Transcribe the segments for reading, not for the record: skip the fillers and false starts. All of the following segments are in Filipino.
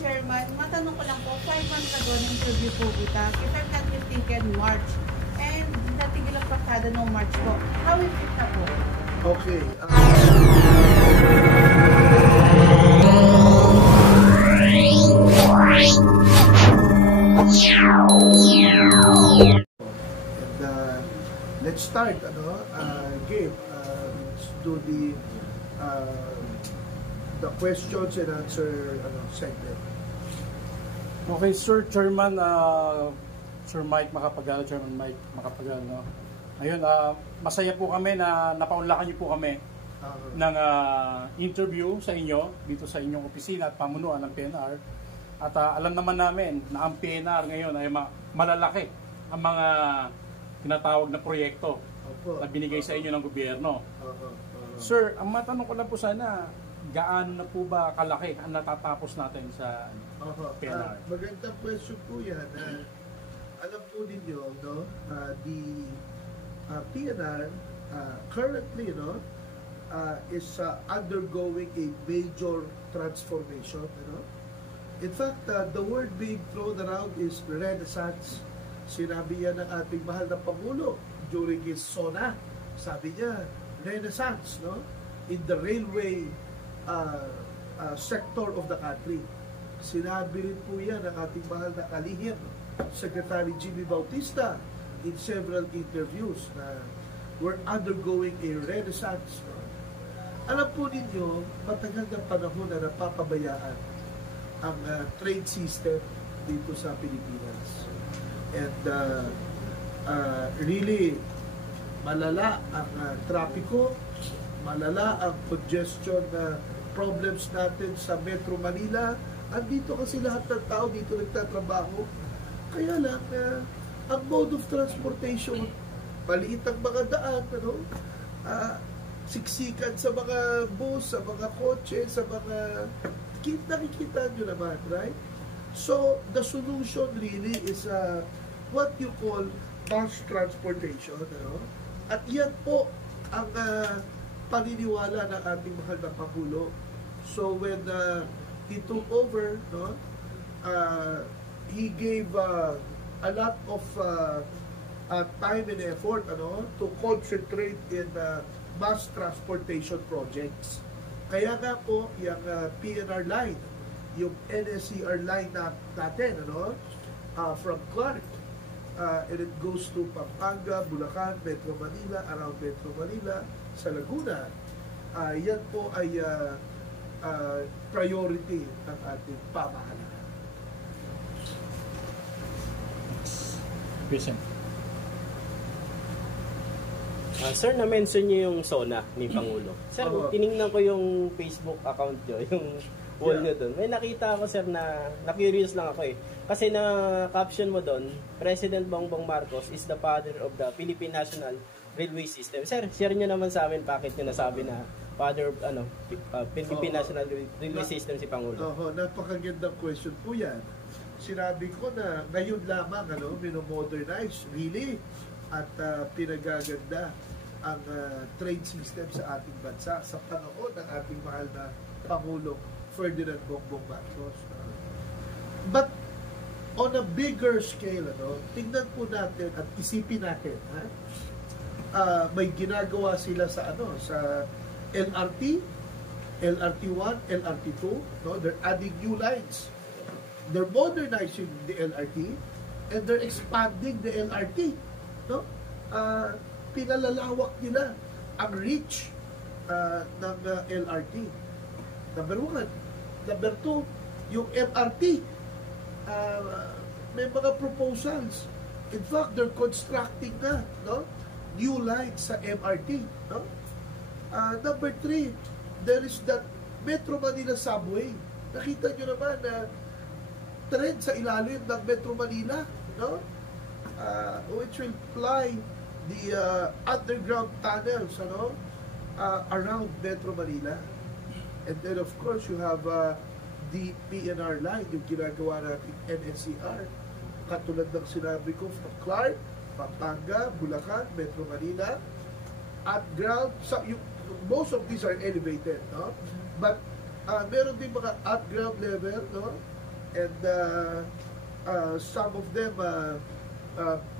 Chairman, matanong ko lang po, 5 months ago na-interview po kita, if I'm not mistaken, March. And natigil ang pasada noong March po. How is it na po? Okay. Let's start, Gabe. Let's do the questions and answer segment. Okay, Sir Chairman, Sir Mike Macapagal, Chairman Mike Macapagal, no? Ayun, masaya po kami na napaunlakan niyo po kami ng interview sa inyo dito sa inyong opisina at pamunuan ng PNR. At alam naman namin na ang PNR ngayon ay malalaki ang mga tinatawag na proyekto na binigay sa inyo ng gobyerno. Sir, ang matanong ko lang po sana, gaano na po ba kalaki ang natatapos natin sa PNR? Magandang question po yan. Alam po ninyo, no, the PNR currently is undergoing a major transformation. In fact, the word being thrown around is renaissance. Sinabi yan ng ating mahal na Pangulo during his SONA. Sabi niya, renaissance, no? In the railway sector of the country. Sinabi rin po yan ng ating mahal na kalihim, Secretary Jimmy Bautista, in several interviews na we're undergoing a renaissance. No? Alam po ninyo, matagal na panahon na napapabayaan ang trade system dito sa Pilipinas. And really, malala ang trapiko, malala ang congestion problems natin sa Metro Manila. Andito kasi lahat ng tao dito nagtatrabaho. Kaya lang, ang mode of transportation, maliit ang mga daan, siksikan sa mga bus, sa mga kotse, sa mga... Nakikita nyo naman, right? So, the solution really is what you call mass transportation. At yan po ang paniniwala ng ating mahal na Pangulo. So, when he took over, he gave a lot of time and effort to concentrate in mass transportation projects. Kaya nga po, yung PNR line, yung NSCR line natin, from Clark, and it goes to Pampanga, Bulacan, Metro Manila, around Metro Manila, sa Laguna, yan po ay priority ng ating pamahalaan. Sir, na-mention niyo yung SONA ni Pangulo. Sir, tiningnan ko yung Facebook account niyo, yung wall niyo doon. May nakita ako, sir, na-curious lang ako eh. Kasi na-caption mo doon, President Bongbong Marcos is the father of the Philippine National Railway System. Sir, share niyo naman sa amin bakit niyo nasabi na father of Philippine National Railway System si Pangulo. Napakagandang question po yan. Sinabi ko na ngayon lamang minomodernize really at pinagaganda ang trade system sa ating bansa sa panahon ng ating mahal na Pangulong Ferdinand Bongbong Marcos. But on a bigger scale, tingnan po natin at isipin natin, may ginagawa sila sa sa LRT, LRT1, LRT2, they're adding new lines. They're modernizing the LRT and they're expanding the LRT. Pinalalawak nila ang reach ng LRT. Number 1. Number 2, yung MRT. May mga proposals. In fact, they're constructing na new lines sa MRT. Number 3, there is that Metro Manila subway. Nakita nyo naman na trend sa ilalim ng Metro Manila, which will ply the underground tunnels around Metro Manila. And then of course you have the PNR line, yung ginagawa natin NSCR. Katulad ng sinabi ko, from Clark, Pampanga, Bulacan, Metro Manila, at ground, most of these are elevated, but meron din mga at ground level, And some of them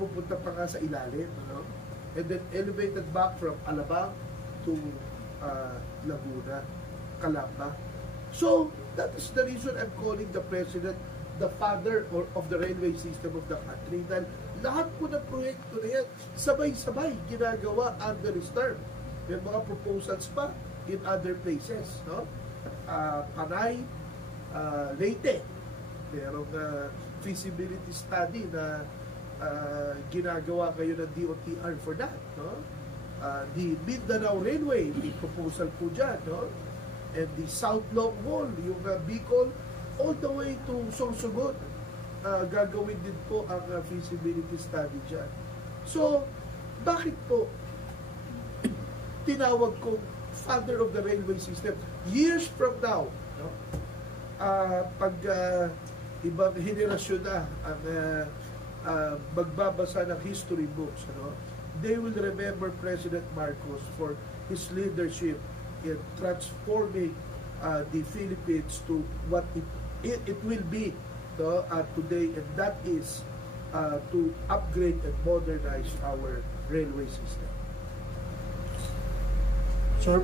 pupunta pa nga sa ilalim, ano? And then elevated back from Alabang to Laguna, Calamba. So that is the reason I'm calling the President the father of the railway system of the country. Dahil lahat po ng proyekto na yan, sabay-sabay ginagawa under his term. May mga proposals pa in other places, no? Panay, Leyte, merong feasibility study na ginagawa kayo ng DOTR for that, no? The Mindanao Railway, may proposal po dyan, no? And the South Long Wall, yung Bicol, all the way to Sorsogon, gagawin din po ang feasibility study dyan. So, bakit po tinawag kong father of the railway system? Years from now, no? Pag ibang henerasyon na ang magbabasa ng history books, ano, they will remember President Marcos for his leadership in transforming the Philippines to what it will be, no, today, and that is to upgrade and modernize our railway system. Sir,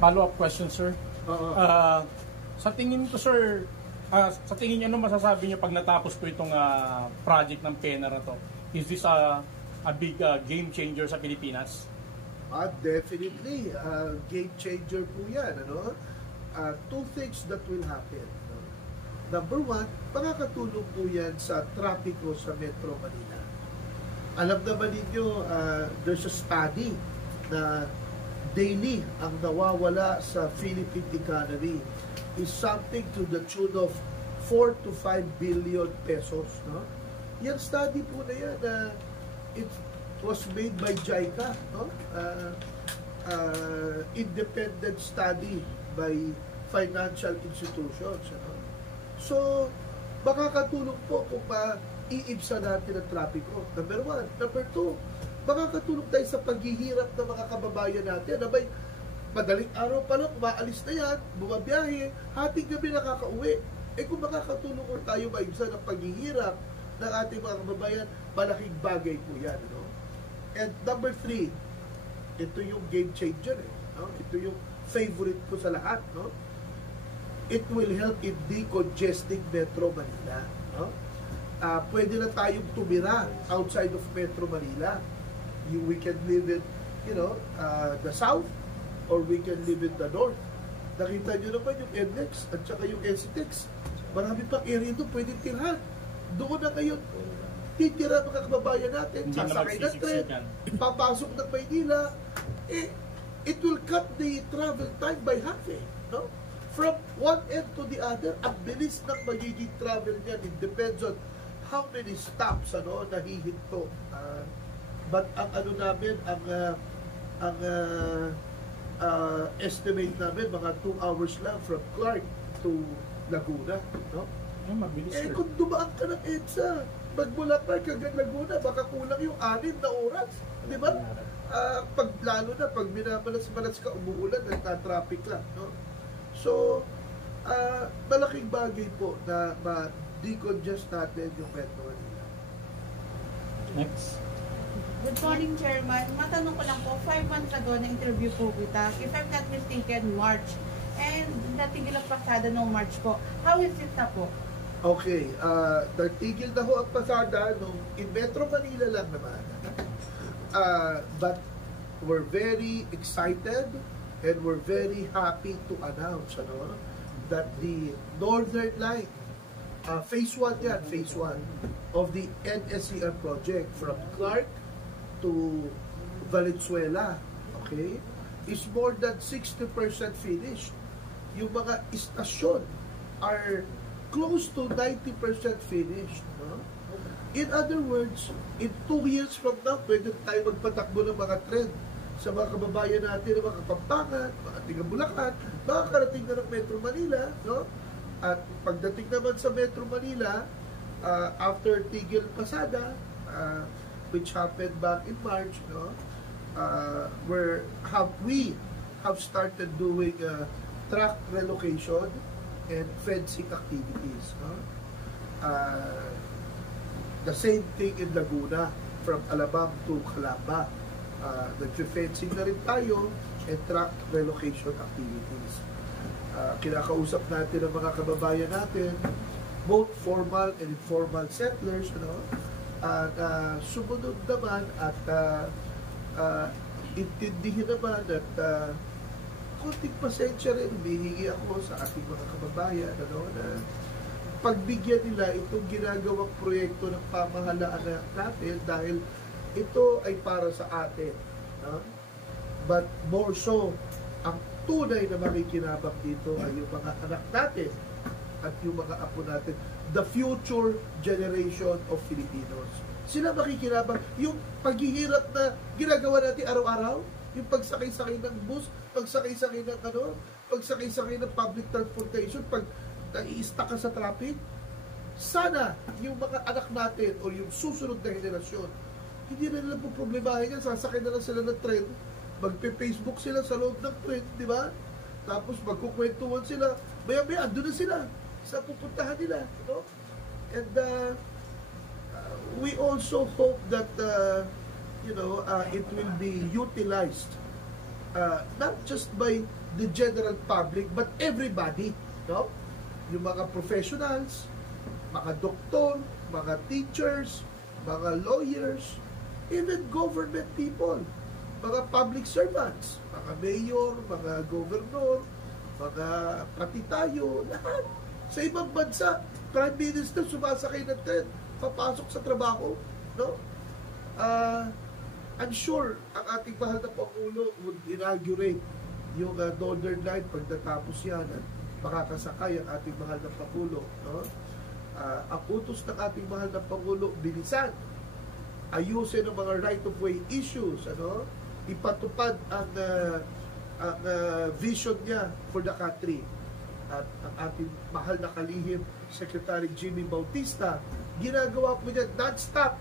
follow-up question, sir. Sa tingin ko, sir, sa tingin niyo, ano masasabi niyo pag natapos po itong project ng PENA na to? Is this a big game changer sa Pilipinas? Definitely. Game changer po yan. Ano? Two things that will happen. No? Number one, makakatulong po yan sa trapiko sa Metro Manila. Alam naman ninyo, there's a study na daily ang nawawala sa Philippine economy is something to the tune of 4 to 5 billion pesos. No? Yung study po na yan, it was made by JICA, no? Independent study by financial institutions. Ano? So, makakatulong po kung iibsa natin ang trapiko. Number one. Number two, makakatulong tayo sa paghihirap ng mga kababayan natin. Abay, madaling araw pa lang, umaalis na yan, bumabiyahe, hating gabi nakakauwi. Kung makakatulong ko tayo maibsa ng paghihirap ng ating mga kababayan, malaking bagay po yan. No? And number three, ito yung game changer. No? Ito yung favorite ko sa lahat. No? It will help in decongesting Metro Manila. No? Pwede na tayong tumira outside of Metro Manila. We can live in, the south, or we can live in the north. Nakita nyo naman yung NLEX at saka yung NCTEX. Marami pang area doon pwede tirahan. Doon na ngayon, titira mga kababayan natin, sasakay na tren, papasok ng Maynila, it will cut the travel time by half, no? From one end to the other, ang bilis ng magiging travel niyan. It depends on how many stops nahihinto. But ang namin, ang estimate namin, mga 2 hours lang from Clark to Laguna, no? Mabilis, sir. Kung dumaan ka ng EDSA, magmula Clark hanggang Laguna, baka kulang yung 6 na oras. Di ba? Lalo na, pag minamalas-malas ka, umuulan, nagka-traffic lang, no? So, malaking bagay po na ma-decongest natin yung Metro Manila. Next. Good morning, Chairman. Matanong ko lang po, 5 months ago na-interview po kita, if I'm not mistaken, March. And natigil ang pasada noong March po. How is it na po? Okay, natigil na ho ang pasada nung in Metro Manila lang naman. But we're very excited and we're very happy to announce that the Northern Line, phase 1 yan, phase 1 of the NSCR project from Clark to Valenzuela, okay, is more than 60% finished. Yung mga istasyon are close to 90% finished. No? In other words, in 2 years from now, pwede tayo magpatakbo ng mga tren sa mga kababayan natin ng mga Kapampangan, mga tiga Bulacan, makakarating na ng Metro Manila. No? At pagdating naman sa Metro Manila, after tigil pasada, which happened back in March, no? We have started doing track relocation and fencing activities. No? The same thing in Laguna, from Alabang to Calamba. Nag-fencing na rin tayo and track relocation activities. Kinakausap natin ang mga kababayan natin, both formal and informal settlers, at sumunod naman at intindihin naman at konting pasensya rin, humihingi ako sa ating mga kababayan, na pagbigyan nila itong ginagawang proyekto ng pamahalaan natin dahil ito ay para sa atin. But more so, ang tunay na makikinabang dito ay yung mga anak natin at yung mga apo natin, the future generation of Filipinos. Sila makikinabang. Yung paghihirap na ginagawa natin araw-araw, yung pagsakay-sakay ng bus, pagsakay-sakay ng pagsakay-sakay ng public transportation, pag nai-stuck ka sa traffic, sana yung mga anak natin o yung susunod na henerasyon, hindi na nila po problemahin yan, sasakay na lang sila ng tren, magpe-Facebook sila sa loob ng tren, di ba? Tapos magkukwentuhan sila, maya-maya, andun na sila sa pupuntahan nila. And we also hope that it will be utilized not just by the general public but everybody, yung mga professionals, mga doktor, mga teachers, mga lawyers, even government people, mga public servants, mga mayor, mga governor, mga pati tayo, lahat. Sa ibang bansa, Prime Minister sumasakay ng tren, papasok sa trabaho, I'm sure ang ating mahal na Pangulo would inaugurate yung Northern Line pagdatapos yan at makakasakay ang ating mahal na Pangulo. Ang utos ng ating mahal na Pangulo, bilisan, ayusin ang mga right-of-way issues, ipatupad ang vision niya for the country. At ang ating mahal na kalihim, Secretary Jimmy Bautista, ginagawa po niya non-stop,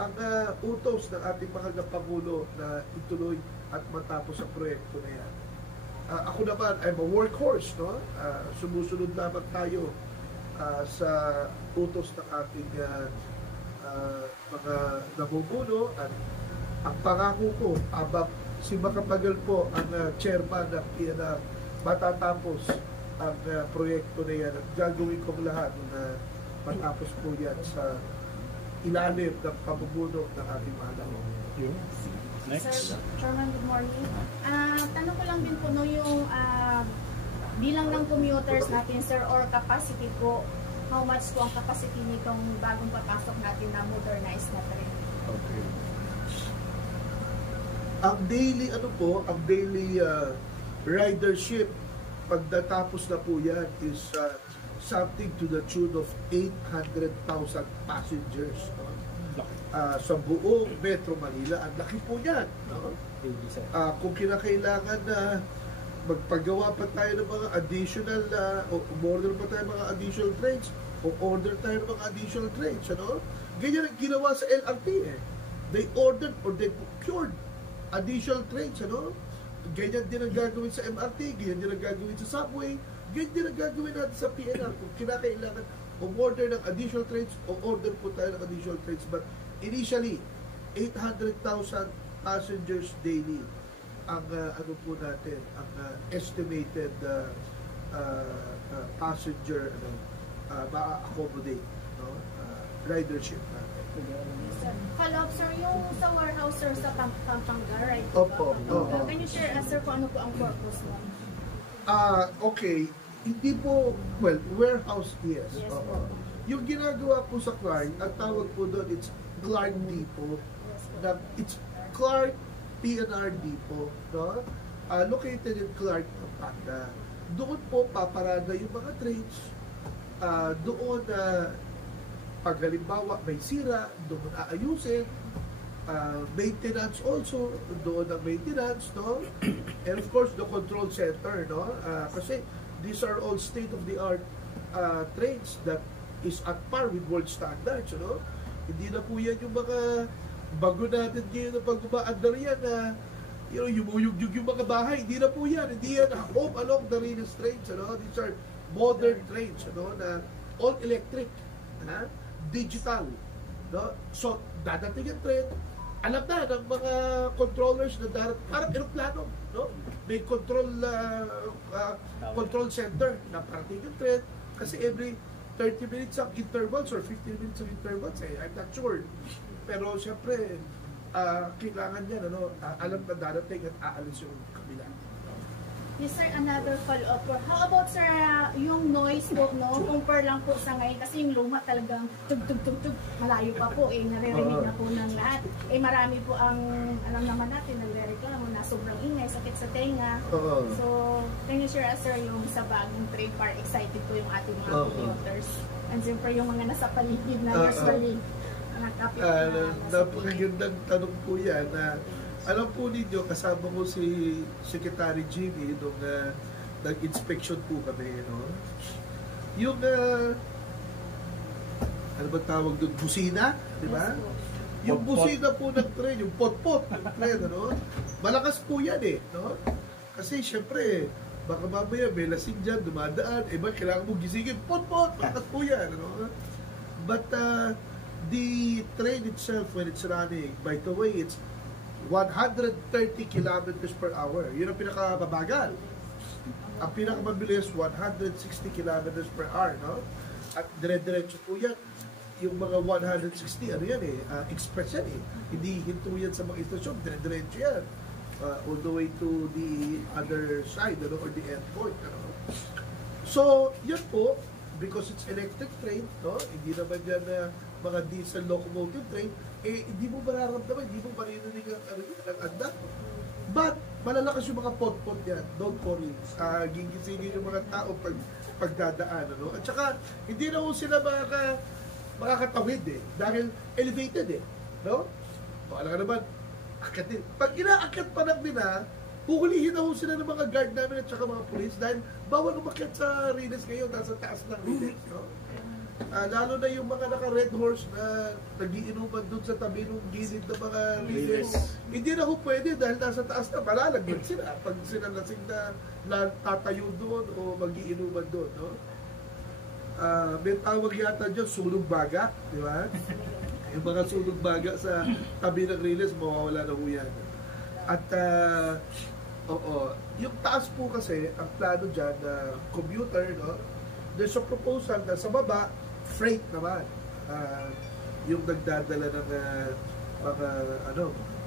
ang utos ng ating mahal na Pangulo na ituloy at matapos ang proyekto na yan. Ako naman, I'm a workhorse, sumusunod lamang tayo sa utos ng ating mga namumuno at ang pangako ko, abang si Macapagal po ang chairman ng PNR, matatapos ang proyekto na yan at gagawin kong lahat na matapos po yan sa ilalim ng pamumuno ng ating mahal na Next. Sir Chairman, good morning. Tanong ko lang din po yung bilang ng commuters natin, sir, or capacity po, how much po ang capacity nitong bagong papasok natin na modernized na train? Okay. Ang daily ridership pagdatapos na po yan is something to the tune of 800,000 passengers. Sa buong Metro Manila, ang laki po yan. Kung kinakailangan na magpagawa pa tayo ng mga additional, o order pa tayo ng mga additional trains, o order tayo ng mga additional trains. Ganyan ang ginawa sa LRT. They ordered or they procured additional trains. Ganyan din ang gagawin sa MRT, ganyan din ang gagawin sa subway, ganyan din ang gagawin natin sa PNR. Kung kinakailangan order ng additional trains, o order po tayo ng additional trains. But initially, 800,000 passengers daily ang po natin, ang estimated passenger ma-accommodate ridership natin. Follow-up, sir, yung sa warehouse, sir, sa Pampanga, right? Opo. Can you share, sir, kung ano po ang purpose mo? Okay. Hindi po, warehouse, yes. Yes, yung ginagawa po sa Clark, ang tawag po doon, it's Clark Depot. It's Clark PNR Depot, located in Clark, Pampanga. Doon po paparada yung mga trains. Doon pag halimbawa may sira, doon aayusin. Maintenance also, doon ang maintenance, and of course the control center, kasi these are all state-of-the-art trains that is at par with world standards, Hindi na po yan yung mga bago natin ngayon na pag umaandar yan na yumuyugyug yung mga bahay. Hindi na po yan. Hindi yan home along the Rinas trains. These are modern trains na all electric. ha? Digital. No? So, dadating ang train, alam na ng mga controllers na parang aeroplano, no? May control center na parating ang train kasi every 30 minutes ang intervals or 15 minutes ang intervals I'm not sure. Pero siyempre, kailangan yan, alam na dadating at aalis yung kabila. Yes sir, another follow-up po. How about sir, yung noise po, no? Compare lang po sa ngayon kasi yung luma talagang tug-tug-tug-tug, malayo pa po naririnig na po ng lahat. Marami po ang, alam naman natin, nagre-reklamo na sobrang ingay, sakit sa tenga. So, can you share us sir yung sa bagong trade par, excited po yung ating mga commuters? And siyempre yung mga nasa paligid na usually, mga kapit na napakagandang tanong po yan na alam po ninyo, kasama ko si Secretary Jimmy nung nag-inspection po kami, no? Yung, ano ba tawag doon? Busina, di ba? Yes, Yung busina po ng tren, yung pot-pot ng tren, ano? Malakas po yan no? Kasi syempre, baka mamaya may lasing dyan, dumadaan, ba, kailangan mo gisingin, pot-pot, malakas po yan, no? But the train itself, when it's running, by the way, it's 130 kilometers per hour. Yun ang pinakababagal. Ang pinakamabilis, 160 kilometers per hour, no? At dire-diretso po yan. Yung mga 160, ano yan express yan Hindi hinto yan sa mga istasyon, dire-diretso yan. All the way to the other side, or the endpoint, So, yun po, because it's electric train, no? Hindi naman yan mga diesel locomotive train, hindi mo mararamdaman, hindi mo maririnig ang andak. But, malalakas yung mga pot-pot yan. Don't worry. Gigisingin yung mga tao pagdadaan, At saka, hindi na ho sila makakatawid dahil elevated no? O, alam ka naman, akit din. Pag inaakyat pa ng nila, huhulihin na ho sila ng mga guard namin at saka mga police dahil bawal umakyat sa Riles ngayon, nasa taas ng Riles, no? Lalo na yung mga naka-red horse na nagiinuman doon sa tabi ng gilid ng mga Riles. Hindi na ho pwede dahil nasa taas na, malalaglag sila pag sila lasing na tatayo doon o magiinuman doon, no? May tawag yata dyan, sunog baga, di ba? Yung mga sunog baga sa tabi ng Riles, mawawala na ho yan. At, yung taas po kasi, ang plano dyan na commuter, no? There's a proposal na sa baba, freight naman. Yung nagdadala ng mga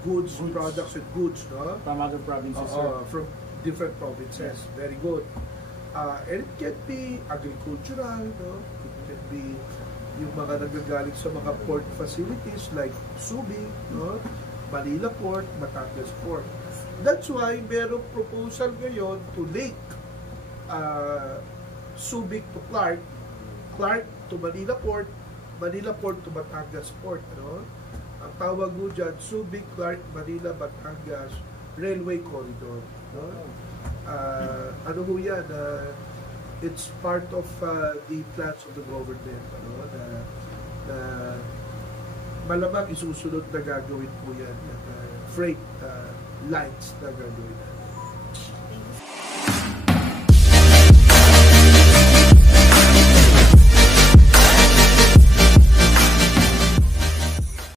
goods, products and goods, no? From other provinces, sir. From different provinces. Very good. And it can be agricultural, no? It can be yung mga nagagaling sa mga port facilities like Subic, no? Manila Port, Batangas Port. That's why merong proposal ngayon to link Subic to Clark, Clark to Manila Port to Batangas Port. Ang tawag mo dyan, Subic, Clark, Manila, Batangas Railway Corridor. Ano ho yan? It's part of the plans of the government. Na malamang isusunod na gagawin po yan. Freight lines na gagawin.